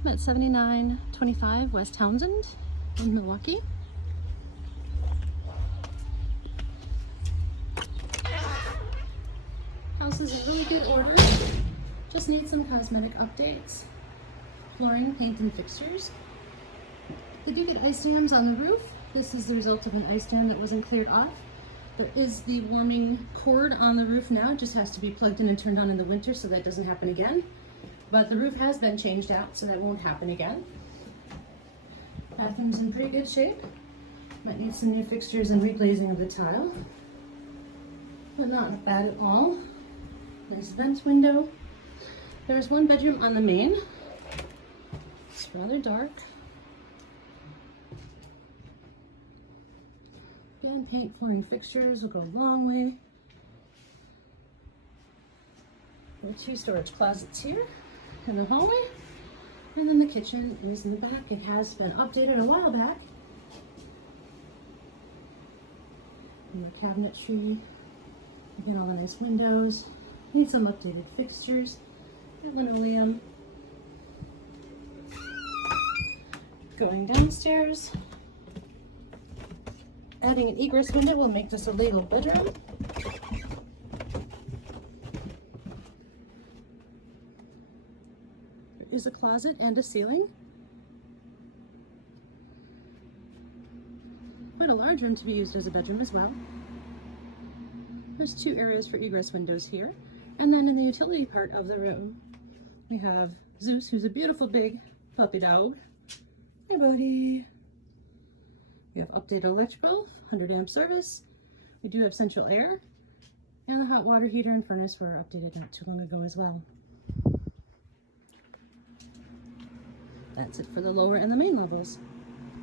I'm at 7925 West Townsend in Milwaukee. House is in really good order. Just needs some cosmetic updates. Flooring, paint, and fixtures. They do get ice dams on the roof. This is the result of an ice dam that wasn't cleared off. There is the warming cord on the roof now. It just has to be plugged in and turned on in the winter so that doesn't happen again. But the roof has been changed out, so that won't happen again. Bathroom's in pretty good shape. Might need some new fixtures and reglazing of the tile, but not bad at all. Nice vent window. There's one bedroom on the main. It's rather dark. Again, paint, flooring, fixtures will go a long way. There are 2 storage closets here in the hallway. And then the kitchen is in the back. It has been updated a while back. And the cabinetry. Again, all the nice windows. Need some updated fixtures. That linoleum. Going downstairs. Adding an egress window will make this a legal bedroom. There is a closet and a ceiling. Quite a large room to be used as a bedroom as well. There's 2 areas for egress windows here. And then in the utility part of the room, we have Zeus, who's a beautiful big puppy dog. Hi, buddy. We have updated electrical, 100 amp service. We do have central air, and the hot water heater and furnace were updated not too long ago as well. That's it for the lower and the main levels.